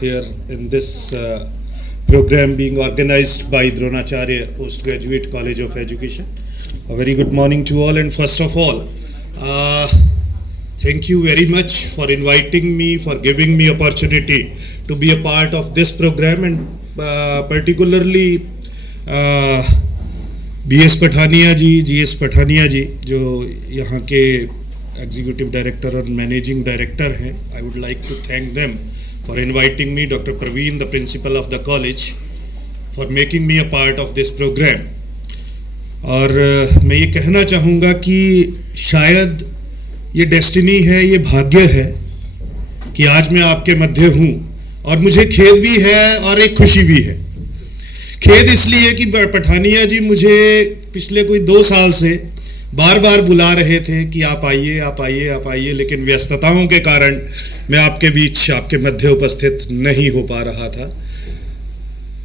here in this program being organized by Dronacharya Postgraduate College of Education. A very good morning to all, and first of all, thank you very much for inviting me, for giving me opportunity to be a part of this program, and particularly BS Pathania ji, GS Pathania जी, जो यहाँ के executive director और managing director हैं. I would like to thank them for inviting me, doctor Praveen, the principal of the college, for making me a part of this programme. और मैं ये कहना चाहूँगा कि शायद ये डेस्टिनी है, ये भाग्य है कि आज मैं आपके मध्य हूँ, और मुझे खेद भी है और एक खुशी भी है. खेद इसलिए कि पठानिया जी मुझे पिछले कोई 2 साल से बार बार बुला रहे थे कि आप आइए, आप आइए, आप आइए, लेकिन व्यस्तताओं के कारण मैं आपके बीच, आपके मध्य उपस्थित नहीं हो पा रहा था.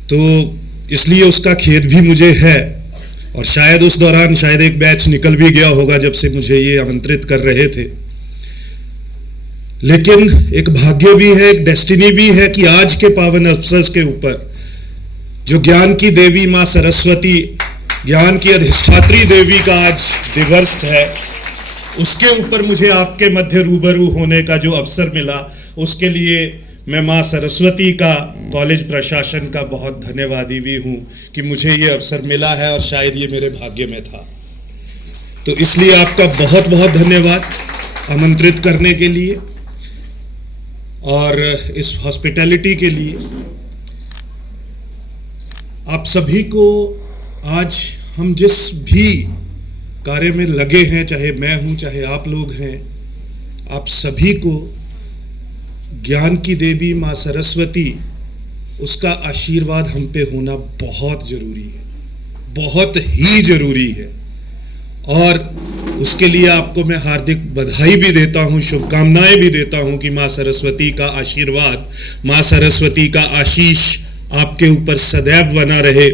तो इसलिए उसका खेद भी मुझे है. और शायद उस दौरान शायद एक बैच निकल भी गया होगा जब से मुझे ये आमंत्रित कर रहे थे. लेकिन एक भाग्य भी है, एक डेस्टिनी भी है कि आज के पावन अवसर के ऊपर जो ज्ञान की देवी माँ सरस्वती, ज्ञान की अधिष्ठात्री देवी का आज दिवस है, उसके ऊपर मुझे आपके मध्य रूबरू होने का जो अवसर मिला, उसके लिए मैं माँ सरस्वती का, कॉलेज प्रशासन का बहुत धन्यवादी भी हूँ कि मुझे ये अवसर मिला है, और शायद ये मेरे भाग्य में था. तो इसलिए आपका बहुत बहुत धन्यवाद आमंत्रित करने के लिए और इस हॉस्पिटैलिटी के लिए. आप सभी को आज हम जिस भी कार्य में लगे हैं, चाहे मैं हूं, चाहे आप लोग हैं, आप सभी को ज्ञान की देवी माँ सरस्वती, उसका आशीर्वाद हम पे होना बहुत जरूरी है, बहुत ही जरूरी है. और उसके लिए आपको मैं हार्दिक बधाई भी देता हूं, शुभकामनाएं भी देता हूं कि माँ सरस्वती का आशीर्वाद, माँ सरस्वती का आशीष आपके ऊपर सदैव बना रहे,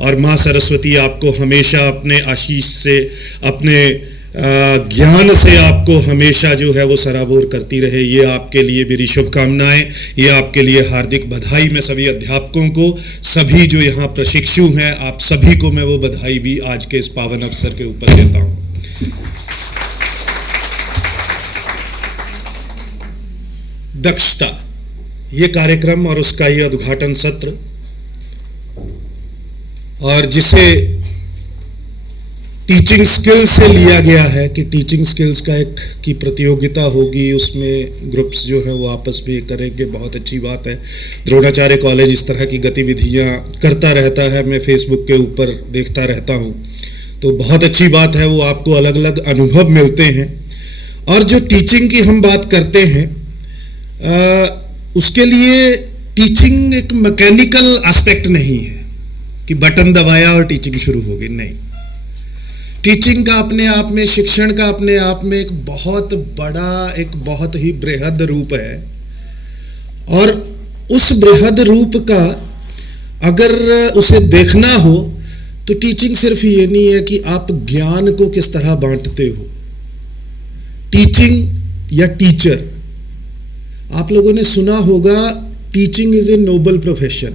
और माँ सरस्वती आपको हमेशा अपने आशीष से, अपने ज्ञान से आपको हमेशा जो है वो सराबोर करती रहे. ये आपके लिए मेरी शुभकामनाएं, ये आपके लिए हार्दिक बधाई. मैं सभी अध्यापकों को, सभी जो यहाँ प्रशिक्षु हैं, आप सभी को मैं वो बधाई भी आज के इस पावन अवसर के ऊपर देता हूँ. दक्षता, ये कार्यक्रम और उसका ये उद्घाटन सत्र, और जिसे टीचिंग स्किल्स से लिया गया है कि टीचिंग स्किल्स का एक की प्रतियोगिता होगी, उसमें ग्रुप्स जो है वो आपस में करेंगे. बहुत अच्छी बात है. द्रोणाचार्य कॉलेज इस तरह की गतिविधियां करता रहता है, मैं फेसबुक के ऊपर देखता रहता हूं, तो बहुत अच्छी बात है. वो आपको अलग अलग अनुभव मिलते हैं. और जो टीचिंग की हम बात करते हैं, उसके लिए टीचिंग एक मैकेनिकल एस्पेक्ट नहीं है कि बटन दबाया और टीचिंग शुरू हो गई. नहीं, टीचिंग का अपने आप में, शिक्षण का अपने आप में एक बहुत बड़ा, एक बहुत ही बृहद रूप है. और उस बृहद रूप का अगर उसे देखना हो तो टीचिंग सिर्फ ये नहीं है कि आप ज्ञान को किस तरह बांटते हो. टीचिंग या टीचर, आप लोगों ने सुना होगा teaching is a noble profession.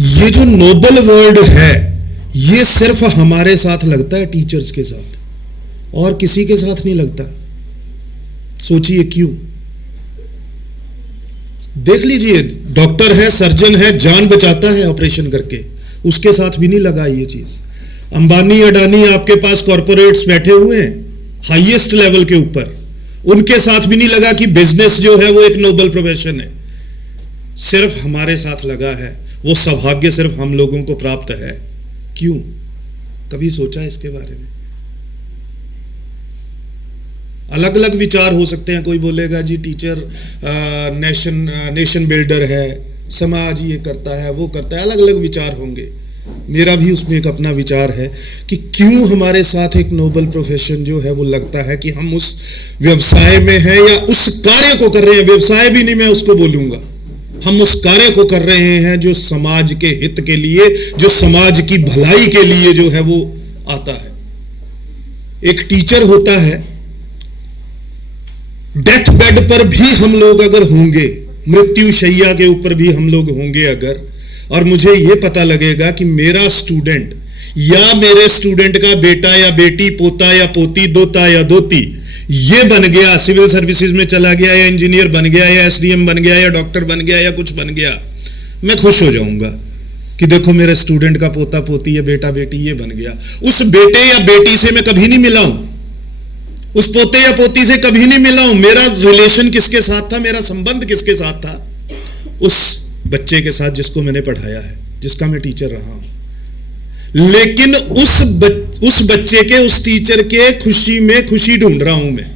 ये जो नोबल वर्ड है, ये सिर्फ हमारे साथ लगता है, टीचर्स के साथ, और किसी के साथ नहीं लगता. सोचिए क्यों. देख लीजिए, डॉक्टर है, सर्जन है, जान बचाता है ऑपरेशन करके, उसके साथ भी नहीं लगा ये चीज. अंबानी, अडानी आपके पास कॉर्पोरेट्स बैठे हुए हैं हाईएस्ट लेवल के ऊपर, उनके साथ भी नहीं लगा कि बिजनेस जो है वो एक नोबल प्रोफेशन है. सिर्फ हमारे साथ लगा है. वो सौभाग्य सिर्फ हम लोगों को प्राप्त है. क्यों? कभी सोचा इसके बारे में? अलग अलग विचार हो सकते हैं. कोई बोलेगा जी टीचर नेशन बिल्डर है, समाज ये करता है, वो करता है. अलग अलग विचार होंगे. मेरा भी उसमें एक अपना विचार है कि क्यों हमारे साथ एक नोबल प्रोफेशन जो है वो लगता है कि हम उस व्यवसाय में हैं या उस कार्य को कर रहे हैं. व्यवसाय भी नहीं मैं उसको बोलूंगा, हम उस कार्य को कर रहे हैं जो समाज के हित के लिए, जो समाज की भलाई के लिए जो है वो आता है. एक टीचर होता है, डेथ बेड पर भी हम लोग अगर होंगे, मृत्यु शैया के ऊपर भी हम लोग होंगे अगर, और मुझे यह पता लगेगा कि मेरा स्टूडेंट या मेरे स्टूडेंट का बेटा या बेटी, पोता या पोती, दोता या दोती ये बन गया, सिविल सर्विसेज में चला गया, या इंजीनियर बन गया, या एसडीएम बन गया, या डॉक्टर बन गया, या कुछ बन गया, मैं खुश हो जाऊंगा कि देखो मेरे स्टूडेंट का पोता पोती या बेटा बेटी ये बन गया। उस बेटे या बेटी से मैं कभी नहीं मिला हूं, उस पोते या पोती से कभी नहीं मिला हूं। मेरा रिलेशन किसके साथ था, मेरा संबंध किसके साथ था? उस बच्चे के साथ जिसको मैंने पढ़ाया है, जिसका मैं टीचर रहा हूं। लेकिन उस बच्चे के, उस टीचर के खुशी में खुशी ढूंढ रहा हूं मैं,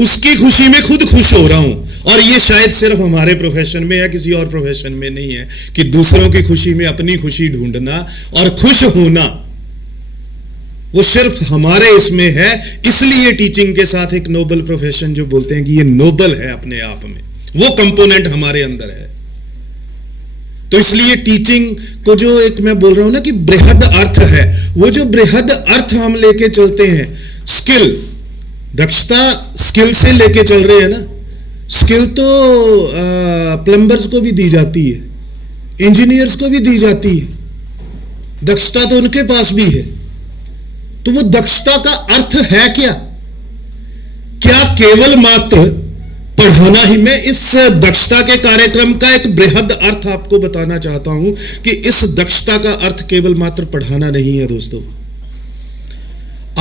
उसकी खुशी में खुद खुश हो रहा हूं। और ये शायद सिर्फ हमारे प्रोफेशन में या किसी और प्रोफेशन में नहीं है कि दूसरों की खुशी में अपनी खुशी ढूंढना और खुश होना, वो सिर्फ हमारे इसमें है। इसलिए टीचिंग के साथ एक नोबल प्रोफेशन जो बोलते हैं कि ये नोबल है अपने आप में, वो कंपोनेंट हमारे अंदर है। तो इसलिए टीचिंग को जो एक मैं बोल रहा हूं ना कि बृहद अर्थ है, वो जो बृहद अर्थ हम लेके चलते हैं, स्किल, दक्षता स्किल से लेके चल रहे हैं ना। स्किल तो प्लम्बर्स को भी दी जाती है, इंजीनियर्स को भी दी जाती है, दक्षता तो उनके पास भी है। तो वो दक्षता का अर्थ है क्या? क्या केवल मात्र पढ़ाना ही? मैं इस दक्षता के कार्यक्रम का एक बृहद अर्थ आपको बताना चाहता हूं कि इस दक्षता का अर्थ केवल मात्र पढ़ाना नहीं है दोस्तों।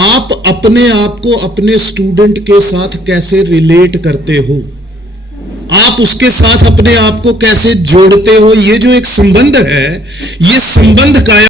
आप अपने आप को अपने स्टूडेंट के साथ कैसे रिलेट करते हो, आप उसके साथ अपने आप को कैसे जोड़ते हो, ये जो एक संबंध है, ये संबंध कायम